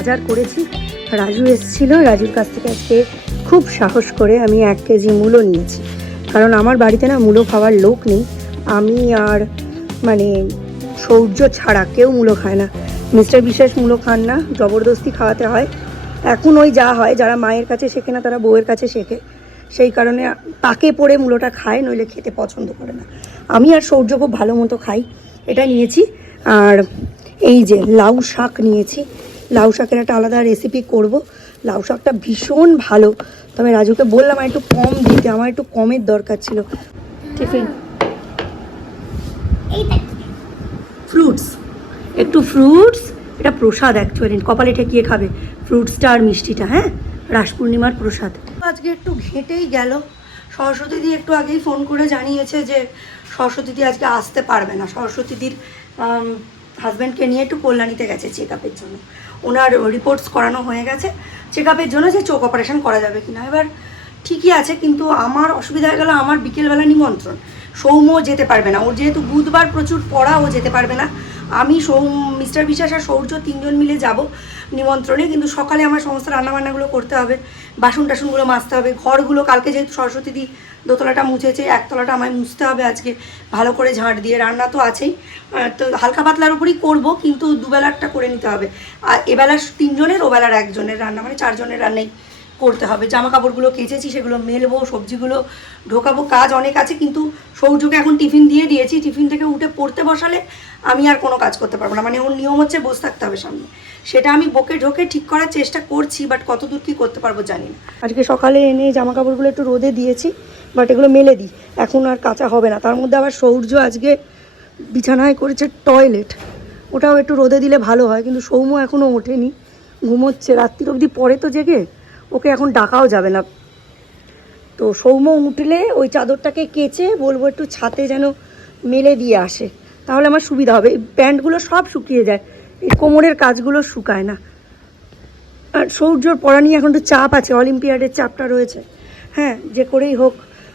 বাজার করেছি। রাজু এসেছিল, রাজুর কাছ থেকে আজকে খুব সাহস করে আমি এক কেজি মূলো নিয়েছি। কারণ আমার বাড়িতে না মূলো খাওয়ার লোক নেই। আমি আর মানে সৌর্য ছাড়া কেউ মূলো খায় না। মিস্টার বিশ্বাস মূলো খান না, জবরদস্তি খাওয়াতে হয়। এখন ওই যা হয়, যারা মায়ের কাছে শেখে না, তারা বউয়ের কাছে শেখে। সেই কারণে তাকে পড়ে মূলোটা খায়, নইলে খেতে পছন্দ করে না। আমি আর সৌর্য খুব ভালো মতো খাই। এটা নিয়েছি। আর এই যে লাউ শাক নিয়েছি লাউ শাকের একটা আলাদা রেসিপি করব। লাউ শাকটা ভীষণ ভালো। তবে রাজুকে বললাম আর একটু কম দিতে আমার একটু কমের দরকার ছিল। টিফিন। ফ্রুটস একটু ফ্রুটস এটা প্রসাদ অ্যাকচুয়ালি কপালে ঠেকিয়ে খাবে। ফ্রুটসটা আর মিষ্টিটা হ্যাঁ? রাস পূর্ণিমার প্রসাদ। আজকে একটু ঘেঁটেই গেল। সরস্বতী দি একটু আগেই ফোন করে জানিয়েছে যে সরস্বতী দি আজকে আসতে পারবে না। সরস্বতী দির হাজব্যান্ডকে নিয়ে একটু কল্যাণীতে গেছে চেক আপের জন্য। ওনার রিপোর্টস করানো হয়ে গেছে। চেক আপের জন্য যে চোখ অপারেশন করা যাবে কিনা। এবার ঠিকই আছে, কিন্তু আমার অসুবিধা হয়ে গেল আমার বিকেলবেলা নিমন্ত্রণ। সৌম্য যেতে পারবে না। ওর যেহেতু বুধবার প্রচুর পড়া, ও যেতে পারবে না। আমি সৌম, মিস্টার বিশ্বাস আর সৌর্য তিনজন মিলে যাব নিমন্ত্রণে, কিন্তু সকালে আমার সমস্ত রান্নাবান্নাগুলো করতে হবে। বাসন টাসনগুলো মাজতে হবে। ঘরগুলো কালকে যেহেতু সরস্বতী দোতলাটা মুছেছে, একতলাটা আমায় মুছতে হবে আজকে। ভালো করে ঝাঁট দিয়ে, রান্না তো আছেই। তো হালকা পাতলার উপরই করব, কিন্তু দুবেলারটা করে নিতে হবে। আর এবেলার তিনজনের, ওবেলার একজনের রান্না মানে চারজনের রান্নাই করতে হবে। জামা কাপড়গুলো কেচেছি, সেগুলো মেলবো, সবজিগুলো ঢোকাবো, কাজ অনেক আছে, কিন্তু সৌর্যকে এখন টিফিন দিয়ে দিয়েছি। টিফিন থেকে উঠে পড়তে বসালে আমি আর কোনো কাজ করতে পারব না। মানে ওর নিয়ম হচ্ছে বসে থাকতে হবে সামনে। সেটা আমি বকে ঢোকে ঠিক করার চেষ্টা করছি, বাট কতদূর কী করতে পারব জানি না। আজকে সকালে এনে জামা কাপড়গুলো একটু রোদে দিয়েছি। বাট এগুলো মেলে দিই। এখন আর কাঁচা হবে না। তার মধ্যে আবার সৌর্য আজকে বিছানায় করেছে টয়লেট। ওটাও একটু রোদে দিলে ভালো হয়, কিন্তু সৌম্য এখনও ওঠেনি। ঘুমোচ্ছে। রাত্রির অবধি পরে তো জেগে। ওকে এখন ডাকাও যাবে না। তো সৌম্য উঠলে ওই চাদরটাকে কেচে বলব একটু ছাতে যেন মেলে দিয়ে আসে। তাহলে আমার সুবিধা হবে। এই প্যান্টগুলো সব শুকিয়ে যায়। এই কোমরের কাজগুলো শুকায় না। আর সৌর্যর পড়া নিয়ে এখন তো চাপ আছে। অলিম্পিয়াডের চাপটা রয়েছে। হ্যাঁ যে করেই হোক।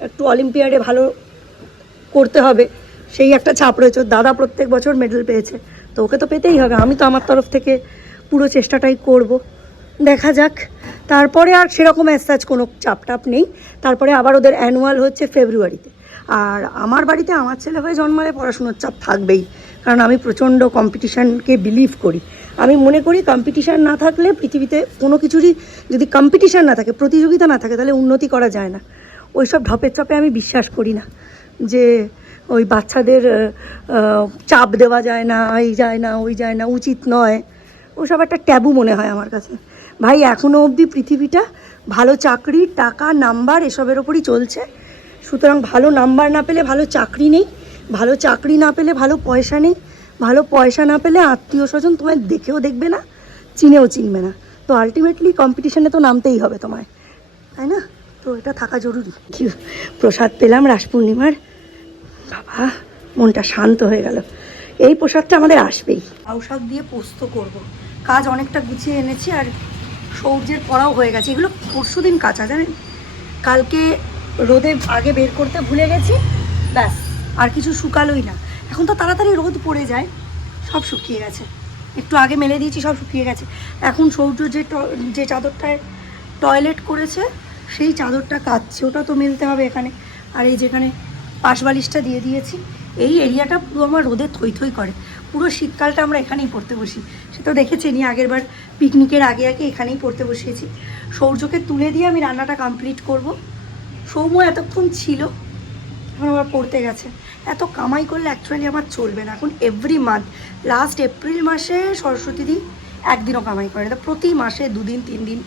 একটু অলিম্পিয়াডে ভালো করতে হবে। সেই একটা চাপ রয়েছে। দাদা প্রত্যেক বছর মেডেল পেয়েছে। তো ওকে তো পেতেই হবে। আমি তো আমার তরফ থেকে পুরো চেষ্টাটাই করব। দেখা যাক। তারপরে আর সেরকম অ্যাসাজ কোনো চাপ টাপ নেই। তারপরে আবার ওদের অ্যানুয়াল হচ্ছে ফেব্রুয়ারিতে আর আমার বাড়িতে আমার ছেলে হয়ে জন্মালে পড়াশুনোর চাপ থাকবেই। কারণ আমি প্রচণ্ড কম্পিটিশানকে বিলিভ করি। আমি মনে করি কম্পিটিশান না থাকলে পৃথিবীতে কোনো কিছুরই যদি কম্পিটিশান না থাকে, প্রতিযোগিতা না থাকে, তাহলে উন্নতি করা যায় না। ওইসব ঢপের চপে আমি বিশ্বাস করি না যে ওই বাচ্চাদের চাপ দেওয়া যায় না, এই যায় না, ওই যায় না, উচিত নয়। ওসব একটা ট্যাবু মনে হয় আমার কাছে। ভাই এখনও অবধি পৃথিবীটা ভালো চাকরি, টাকা, নাম্বার এসবের ওপরই চলছে। সুতরাং ভালো নাম্বার না পেলে ভালো চাকরি নেই, ভালো চাকরি না পেলে ভালো পয়সা নেই, ভালো পয়সা না পেলে আত্মীয় স্বজন তোমায় দেখেও দেখবে না, চিনেও চিনবে না। তো আলটিমেটলি কম্পিটিশনে তো নামতেই হবে তোমায়, তাই না? তো এটা থাকা জরুরি। কি প্রসাদ পেলাম রাস পূর্ণিমার বাবা, মনটা শান্ত হয়ে গেল। এই প্রসাদটা আমাদের আসবেই। লাউ শাক দিয়ে পোস্ত করব। কাজ অনেকটা গুছিয়ে এনেছি আর সৌর্যের পড়াও হয়ে গেছে। এগুলো পরশু দিন কাঁচা, জানেন? কালকে রোদে আগে বের করতে ভুলে গেছি। ব্যাস, আর কিছু শুকালোই না। এখন তো তাড়াতাড়ি রোদ পড়ে যায়। সব শুকিয়ে গেছে। একটু আগে মেলে দিয়েছি, সব শুকিয়ে গেছে। এখন সৌর্য যে যে চাদরটায় টয়লেট করেছে সেই চাদরটা কাচ্ছে ওটা তো মেলতে হবে এখানে। আর এই যেখানে পাশ বালিশটা দিয়ে দিয়েছি, এই এরিয়াটা পুরো আমার রোদে থই থই করে। পুরো শীতকালটা আমরা এখানেই পড়তে বসি। সে তো দেখেছেনি আগের বার পিকনিকের আগে আগে এখানেই পড়তে বসিয়েছি। সৌর্যকে তুলে দিয়ে আমি রান্নাটা কমপ্লিট করব। সৌম্য এতক্ষণ ছিল, এখন আবার পড়তে গেছে। এত কামাই করলে অ্যাকচুয়ালি আমার চলবে না। এখন এভরি মান্থ লাস্ট এপ্রিল মাসে সরস্বতী দিন একদিনও কামাই করে না, প্রতি মাসে দুদিন তিন দিন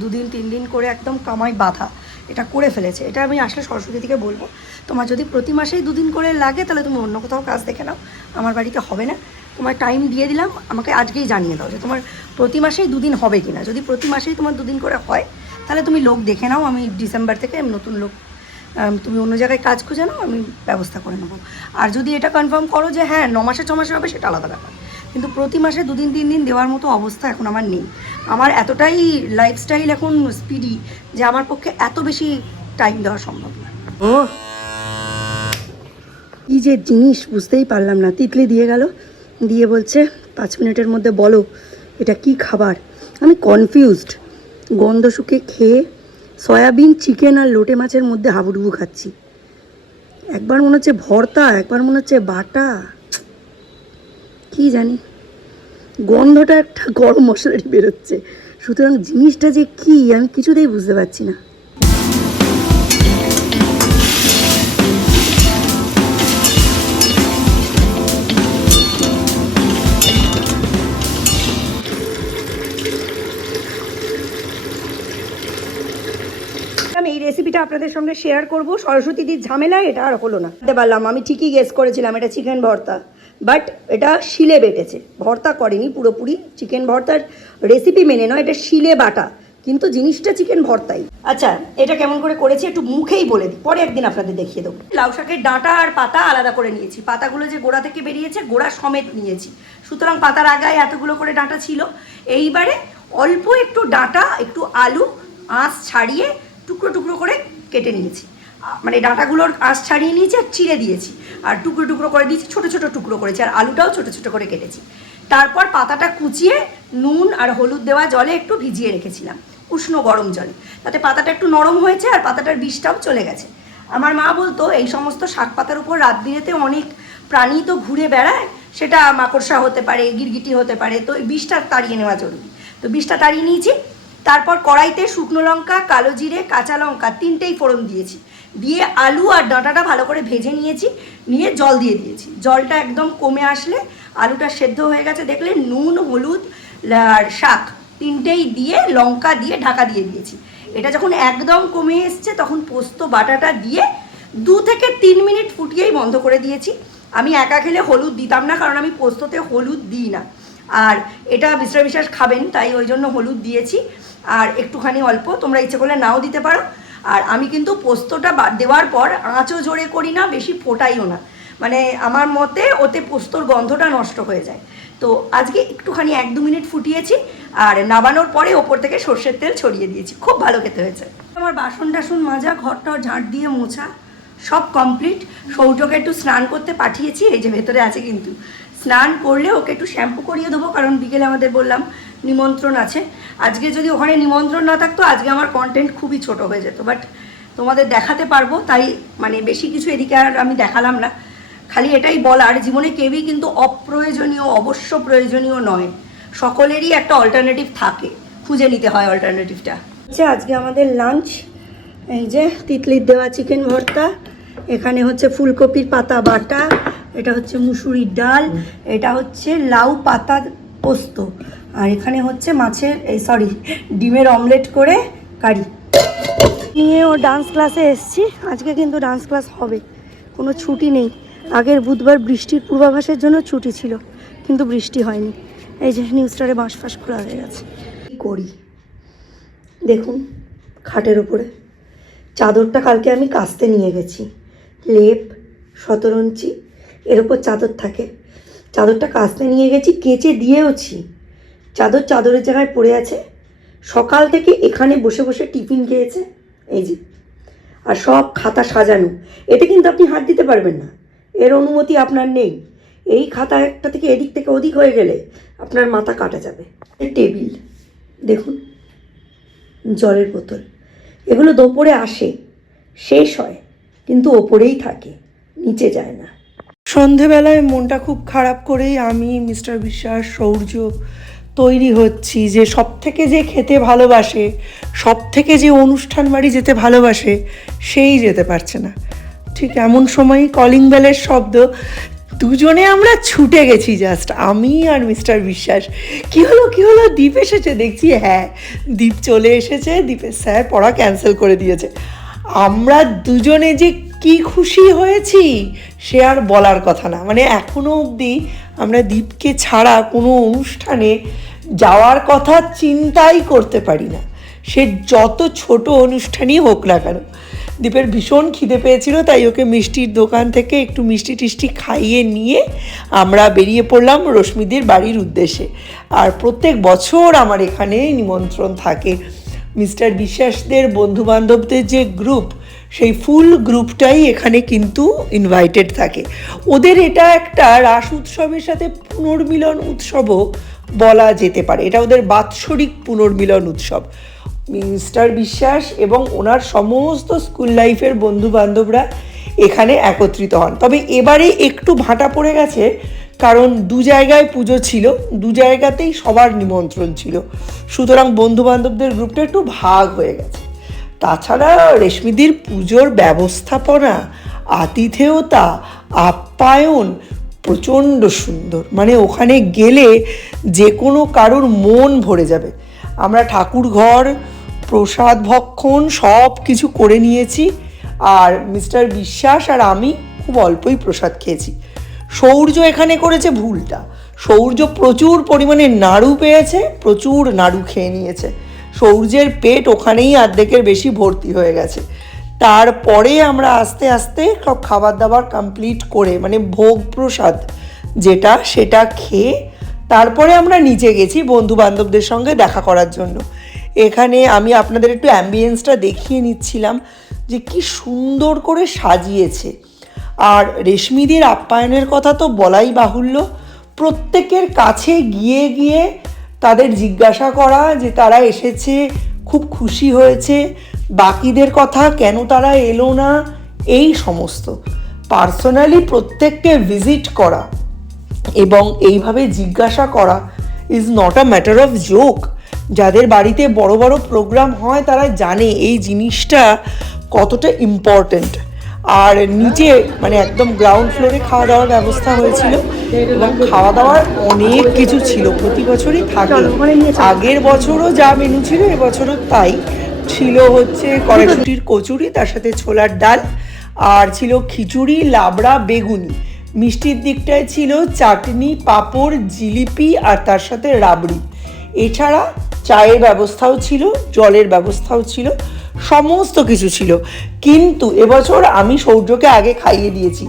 দুদিন তিন দিন করে একদম কামাই বাধা। এটা করে ফেলেছে। এটা আমি আসলে সরস্বতী দিকে বলব। তোমার যদি প্রতি মাসেই দুদিন করে লাগে, তাহলে তুমি অন্য কোথাও কাজ দেখে নাও। আমার বাড়িতে হবে না। তোমার টাইম দিয়ে দিলাম, আমাকে আজকেই জানিয়ে দাও যে তোমার প্রতি মাসেই দুদিন হবে কি না যদি প্রতি মাসেই তোমার দুদিন করে হয়, তাহলে তুমি লোক দেখে নাও। আমি ডিসেম্বর থেকে নতুন লোক তুমি অন্য জায়গায় কাজ খুঁজে নাও, আমি ব্যবস্থা করে নেব। আর যদি এটা কনফার্ম করো যে হ্যাঁ ন মাসে, ছ মাসে হবে, সেটা আলাদা ব্যাপার। কিন্তু প্রতি মাসে দুদিন তিন দিন দেওয়ার মতো অবস্থা এখন আমার নেই। আমার এতটাই লাইফস্টাইল এখন স্পিডি যে আমার পক্ষে এত বেশি টাইম দেওয়া সম্ভব না। ও কি যে জিনিস বুঝতেই পারলাম না। তিতলি দিয়ে গেল দিয়ে বলছে পাঁচ মিনিটের মধ্যে বলো এটা কি খাবার? আমি কনফিউজড গন্ধ শুকে খেয়ে সয়াবিন চিকেন আর লোটে মাছের মধ্যে হাবুডুবু খাচ্ছি। একবার মনে হচ্ছে ভর্তা একবার মনে হচ্ছে বাটা। কি জানি? গন্ধটা একটা গরম মশলারই বেরোচ্ছে। সুতরাং জিনিসটা যে কি, আমি কিছুতেই বুঝতে পারছি না। এই রেসিপিটা আপনাদের সঙ্গে শেয়ার করব। সরস্বতীদির ঝামেলা এটা আর হলো না। পারলাম, আমি ঠিকই গেস করেছিলাম, এটা চিকেন ভর্তা। বাট এটা শিলে বেটেছে। ভর্তা করেনি পুরোপুরি। চিকেন ভর্তার রেসিপি মেনে নয়, এটা শিলে বাটা। কিন্তু জিনিসটা চিকেন ভর্তাই। আচ্ছা এটা কেমন করে করেছি একটু মুখেই বলে দিই। পরে একদিন আপনাদের দেখিয়ে দেবো। লাউ শাকের ডাঁটা আর পাতা আলাদা করে নিয়েছি। পাতাগুলো যে গোড়া থেকে বেরিয়েছে, গোড়া সমেত নিয়েছি। সুতরাং পাতার আগায় এতগুলো করে ডাঁটা ছিল। এইবারে অল্প একটু ডাঁটা, একটু আলু, আঁশ ছাড়িয়ে টুকরো টুকরো করে কেটে নিয়েছি। মানে ডাঁটাগুলোর আঁশ ছাড়িয়ে নিয়েছি আর চিড়ে দিয়েছি। আর টুকরো টুকরো করে দিয়েছি, ছোটো ছোটো টুকরো করেছি, আর আলুটাও ছোটো ছোটো করে কেটেছি। তারপর পাতাটা কুচিয়ে নুন আর হলুদ দেওয়া জলে একটু ভিজিয়ে রেখেছিলাম, উষ্ণ গরম জলে। তাতে পাতাটা একটু নরম হয়েছে আর পাতাটার বিষটাও চলে গেছে। আমার মা বলতো, এই সমস্ত শাক পাতার উপর রাত দিনেতে অনেক প্রাণী তো ঘুরে বেড়ায়, সেটা মাকড়সা হতে পারে, গিরগিটি হতে পারে, তো বিষটা তাড়িয়ে নেওয়া জরুরি। তো বিষটা তাড়িয়ে নিয়েছি। তারপর কড়াইতে শুকনো লঙ্কা, কালো জিরে, কাঁচা লঙ্কা তিনটেই ফোড়ন দিয়েছি। দিয়ে আলু আর ডাঁটাটা ভালো করে ভেজে নিয়েছি, নিয়ে জল দিয়ে দিয়েছি। জলটা একদম কমে আসলে আলুটা সেদ্ধ হয়ে গেছে, দেখলে নুন, হলুদ আর শাক তিনটেই দিয়ে লঙ্কা দিয়ে ঢাকা দিয়ে দিয়েছি। এটা যখন একদম কমে এসছে, তখন পোস্ত, বাটাটা দিয়ে দু থেকে তিন মিনিট ফুটিয়েই বন্ধ করে দিয়েছি। আমি একা খেলে হলুদ দিতাম না, কারণ আমি পোস্ততে হলুদ দিই না। আর এটা মিশ্র বিশ্বাস খাবেন, তাই ওই জন্য হলুদ দিয়েছি। আর একটুখানি অল্প, তোমরা ইচ্ছে করলে নাও দিতে পারো। আর আমি কিন্তু পোস্তটা দেওয়ার পর আঁচও জোরে করি না, বেশি ফোটাইও না। মানে আমার মতে ওতে পোস্তর গন্ধটা নষ্ট হয়ে যায়। তো আজকে একটুখানি এক দু মিনিট ফুটিয়েছি আর নাবানোর পরে ওপর থেকে সর্ষের তেল ছড়িয়ে দিয়েছি। খুব ভালো খেতে হয়েছে। আমার বাসন টাসন মাজা ঘরটা ঝাঁট দিয়ে মোছা, সব কমপ্লিট। সৌর্যকে একটু স্নান করতে পাঠিয়েছি, এই যে ভেতরে আছে কিন্তু। স্নান করলে ওকে একটু শ্যাম্পু করিয়ে দেবো, কারণ বিকেলে আমাদের বললাম নিমন্ত্রণ আছে। আজকে যদি ওখানে নিমন্ত্রণ না থাকতো, আজকে আমার কন্টেন্ট খুবই ছোট হয়ে যেত। বাট তোমাদের দেখাতে পারব, তাই মানে বেশি কিছু এদিকে আর আমি দেখালাম না। খালি এটাই বলার, জীবনে কেউই কিন্তু অপ্রয়োজনীয়, অবশ্য প্রয়োজনীয় নয়। সকলেরই একটা অল্টারনেটিভ থাকে। খুঁজে নিতে হয় অল্টারনেটিভটা হচ্ছে আজকে আমাদের লাঞ্চ এই যে, তিতলির দেওয়া চিকেন ভর্তা। এখানে হচ্ছে ফুলকপির পাতা বাটা। এটা হচ্ছে মুসুরির ডাল। এটা হচ্ছে লাউ পাতা পোস্ত। আর এখানে হচ্ছে মাছের, এই সরি ডিমের অমলেট করে কারি। নিয়ে ও ডান্স ক্লাসে এসছি। আজকে কিন্তু ডান্স ক্লাস হবে। কোনো ছুটি নেই। আগের বুধবার বৃষ্টির পূর্বাভাসের জন্য ছুটি ছিল, কিন্তু বৃষ্টি হয়নি। এই যে নিউজটারে বাঁশ ফাঁস খোলা হয়ে গেছে। করি? দেখুন, খাটের ওপরে চাদরটা কালকে আমি কাস্তে নিয়ে গেছি। লেপ, শতরঞ্চি, এর ওপর চাদর থাকে। চাদরটা কাস্তে নিয়ে গেছি, কেচে দিয়েওছি। চাদর চাদরের জায়গায় পড়ে আছে। সকাল থেকে এখানে বসে বসে টিফিন খেয়েছে। এই যে, আর সব খাতা সাজানো। এতে কিন্তু আপনি হাত দিতে পারবেন না। এর অনুমতি আপনার নেই। এই খাতা একটা থেকে এদিক থেকে ওদিক হয়ে গেলে আপনার মাথা কাটা যাবে। টেবিল, দেখুন, জলের বোতল। এগুলো দোপরে আসে, শেষ হয়, কিন্তু ওপরেই থাকে, নিচে যায় না। সন্ধেবেলায় মনটা খুব খারাপ করেই আমি মিস্টার বিশ্বাস, সৌর্য তৈরি হচ্ছি, যে সব থেকে যে খেতে ভালোবাসে সব থেকে যে অনুষ্ঠান বাড়ি যেতে ভালোবাসে, সেই যেতে পারছে না। ঠিক এমন সময়ই কলিং বেলের শব্দ, দুজনে আমরা ছুটে গেছি জাস্ট আমি আর মিস্টার বিশ্বাস। কি হলো কি হলো? দ্বীপ এসেছে, দেখছি হ্যাঁ দ্বীপ চলে এসেছে দ্বীপের স্যার পড়া ক্যান্সেল করে দিয়েছে। আমরা দুজনে যে কি খুশি হয়েছি সে আর বলার কথা না। মানে এখনও অবধি আমরা দীপকে ছাড়া কোনো অনুষ্ঠানে যাওয়ার কথা চিন্তাই করতে পারি না। সে যত ছোট অনুষ্ঠানই হোক না কেন, দীপের ভীষণ খিদে পেয়েছিল, তাই ওকে মিষ্টির দোকান থেকে একটু মিষ্টি টিষ্টি খাইয়ে নিয়ে আমরা বেরিয়ে পড়লাম রশ্মিদির বাড়ির উদ্দেশ্যে। আর প্রত্যেক বছর আমার এখানে নিমন্ত্রণ থাকে। মিস্টার বিশ্বাসদের বন্ধুবান্ধবদের যে গ্রুপ সেই ফুল গ্রুপটাই এখানে কিন্তু ইনভাইটেড থাকে। ওদের এটা একটা রাস উৎসবের সাথে পুনর্মিলন উৎসবও বলা যেতে পারে। এটা ওদের বাৎসরিক পুনর্মিলন উৎসব। মিস্টার বিশ্বাস এবং ওনার সমস্ত স্কুল লাইফের বন্ধু বান্ধবরা এখানে একত্রিত হন। তবে এবারে একটু ভাটা পড়ে গেছে। কারণ দু জায়গায় পুজো ছিল, দু জায়গাতেই সবার নিমন্ত্রণ ছিল। সুতরাং বন্ধু বান্ধবদের গ্রুপটা একটু ভাগ হয়ে গেছে। তাছাড়া রেশমিদির পুজোর ব্যবস্থাপনা, আতিথেয়তা, আপ্যায়ন প্রচণ্ড সুন্দর। মানে ওখানে গেলে যে কোনো কারোর মন ভরে যাবে। আমরা ঠাকুর ঘর, প্রসাদ ভক্ষণ সব কিছু করে নিয়েছি। আর মিস্টার বিশ্বাস আর আমি খুব অল্পই প্রসাদ খেয়েছি। সৌর্য এখানে করেছে ভুলটা। সৌর্য প্রচুর পরিমাণে নাড়ু পেয়েছে, প্রচুর নাড়ু খেয়ে নিয়েছে। সৌর্যের পেট ওখানেই অর্ধেকের বেশি ভর্তি হয়ে গেছে। তারপরে আমরা আস্তে আস্তে সব খাবার দাবার কমপ্লিট করে মানে ভোগ প্রসাদ যেটা সেটা খেয়ে তারপরে আমরা নিচে গেছি বন্ধু বান্ধবদের সঙ্গে দেখা করার জন্য। এখানে আমি আপনাদের একটু অ্যাম্বিয়েন্সটা দেখিয়ে নিচ্ছিলাম যে কি সুন্দর করে সাজিয়েছে। আর রেশমিদের আপ্যায়নের কথা তো বলাই বাহুল্য। প্রত্যেকের কাছে গিয়ে গিয়ে তাদের জিজ্ঞাসা করা যে তারা এসেছে, খুব খুশি হয়েছে, বাকিদের কথা কেন তারা এলো না, এই সমস্ত। পার্সোনালি প্রত্যেককে ভিজিট করা এবং এইভাবে জিজ্ঞাসা করা is not a matter of joke যাদের বাড়িতে বড় বড় প্রোগ্রাম হয় তারা জানে এই জিনিসটা কতটা ইম্পর্ট্যান্ট আর নিচে মানে একদম গ্রাউন্ড ফ্লোরে খাওয়া দাওয়ার ব্যবস্থা হয়েছিল এবং খাওয়া দাওয়ার অনেক কিছু ছিল। প্রতি বছরই থাকে। আগের বছরও যা মেনু ছিল এবছরও তাই। ছিল হচ্ছে কড়াইশুটির কচুরি তার সাথে ছোলার ডাল আর ছিল খিচুড়ি লাবড়া বেগুনি। মিষ্টির দিকটায় ছিল চাটনি পাঁপড় জিলিপি আর তার সাথে রাবড়ি। এছাড়া চায়ের ব্যবস্থাও ছিল জলের ব্যবস্থাও ছিল। সমস্ত কিছু ছিল। কিন্তু এবছর আমি সৌর্যকে আগে খাইয়ে দিয়েছি।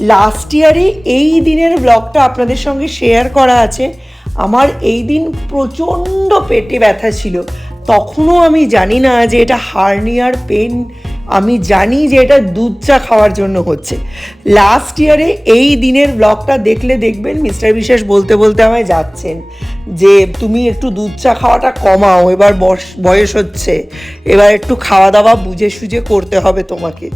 লাস্ট ইয়ারে এই দিনের ব্লগটা আপনাদের সঙ্গে শেয়ার করা আছে। আমার এই দিন প্রচণ্ড পেটে ব্যথা ছিল। তখনও আমি জানি না যে এটা হার্নিয়ার পেন আমি জানি যে এটা দুধ চা খাওয়ার জন্য হচ্ছে। লাস্ট ইয়ারে এই দিনের ব্লগটা দেখলে দেখবেন মিস্টার বিশ্বাস বলতে বলতে আমায় যাচ্ছেন। যে তুমি একটু দুধ চা খাওয়াটা কমাও, এবার বয়স হচ্ছে। এবার একটু খাওয়া দাওয়া বুঝে সুঝে করতে হবে তোমাকে।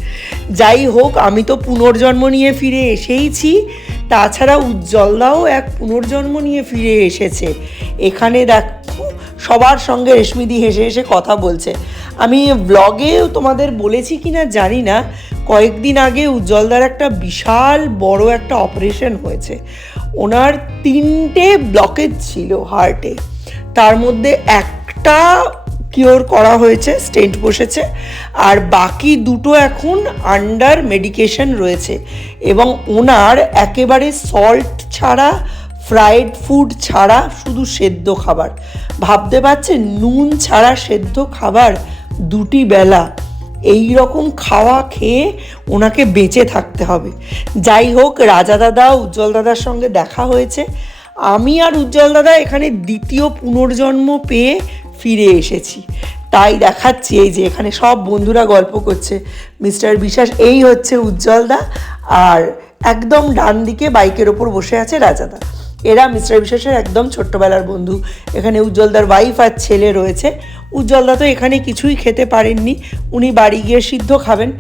যাই হোক, আমি তো পুনর্জন্ম নিয়ে ফিরে এসেইছি। তাছাড়া উজ্জ্বলদাও এক পুনর্জন্ম নিয়ে ফিরে এসেছে। এখানে দেখো, সবার সঙ্গে রেশমিদি হেসে হেসে কথা বলছে। আমি ব্লগেও তোমাদের বলেছি কি না জানি না। কয়েকদিন আগে উজ্জ্বলদার একটা বিশাল বড় একটা অপারেশন হয়েছে। ওনার তিনটে ব্লকেজ ছিল হার্টে তার মধ্যে একটা কিওর করা হয়েছে স্টেন্ট বসেছে, আর বাকি দুটো এখন আন্ডার মেডিকেশন রয়েছে। এবং ওনার একেবারে সল্ট ছাড়া ফ্রাইড ফুড ছাড়া শুধু সেদ্ধ খাবার। ভাবতে পারছেন, নুন ছাড়া সেদ্ধ খাবার দুটি বেলা। এই রকম খাওয়া খেয়ে ওনাকে বেঁচে থাকতে হবে। যাই হোক, রাজা দাদা, উজ্জ্বল দাদার সঙ্গে দেখা হয়েছে। আমি আর উজ্জ্বল দাদা এখানে দ্বিতীয় পুনর্জন্ম পেয়ে ফিরে এসেছি। তাই দেখাচ্ছি এই যে এখানে সব বন্ধুরা গল্প করছে। মিস্টার বিশ্বাস, এই হচ্ছে উজ্জ্বলদা আর একদম ডান দিকে বাইকের ওপর বসে আছে রাজাদা এরা মিস্টার বিশ্বাসের একদম ছোট্টবেলার বন্ধু। এখানে উজ্জ্বলদার ওয়াইফ আর ছেলে রয়েছে। উজ্জ্বলদা তো এখানে কিছুই খেতে পারেননি। উনি বাড়ি গিয়ে সিদ্ধ খাবেন।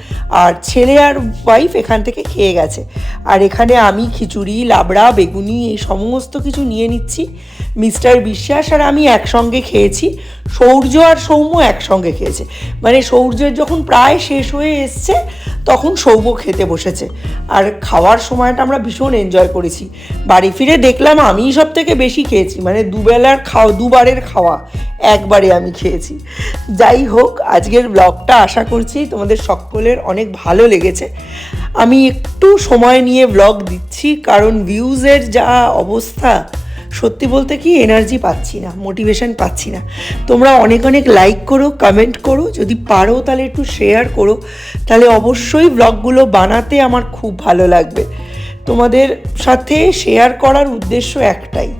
আর ছেলে আর ওয়াইফ এখান থেকে খেয়ে গেছে। আর এখানে আমি খিচুড়ি, লাবড়া, বেগুনি এই সমস্ত কিছু নিয়ে নিচ্ছি। মিস্টার বিশ্বাস আর আমি একসঙ্গে খেয়েছি, সৌর্য আর সৌম্য একসঙ্গে খেয়েছে। মানে সৌর্যের যখন প্রায় শেষ হয়ে এসছে, তখন সৌম্য খেতে বসেছে। আর খাওয়ার সময়টা আমরা ভীষণ এনজয় করেছি। বাড়ি ফিরে দেখলাম আমিই সব থেকে বেশি খেয়েছি মানে দুবেলার খাওয়া, দুবারের খাওয়া একবারে আমি খেয়েছি। যাই হোক, আজকের ব্লগটা আশা করছি তোমাদের সকলের অনেক ভালো লেগেছে। আমি একটু সময় নিয়ে ব্লগ দিচ্ছি, কারণ ভিউজের যা অবস্থা সত্যি বলতে কি এনার্জি পাচ্ছি না মোটিভেশন পাচ্ছি না। তোমরা অনেক অনেক লাইক করো কমেন্ট করো, যদি পারো তাহলে একটু শেয়ার করো। তাহলে অবশ্যই ব্লগগুলো বানাতে আমার খুব ভালো লাগবে। তোমাদের সাথে শেয়ার করার উদ্দেশ্য একটাই,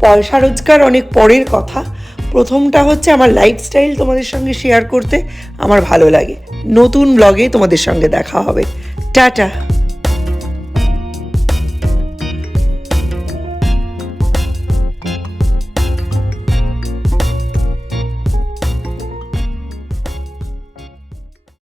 পয়সা রোজগার অনেক পরের কথা। প্রথমটা হচ্ছে আমার লাইফস্টাইল তোমাদের সঙ্গে শেয়ার করতে, আমার ভালো লাগে। নতুন ব্লগে তোমাদের সঙ্গে দেখা হবে। টাটা।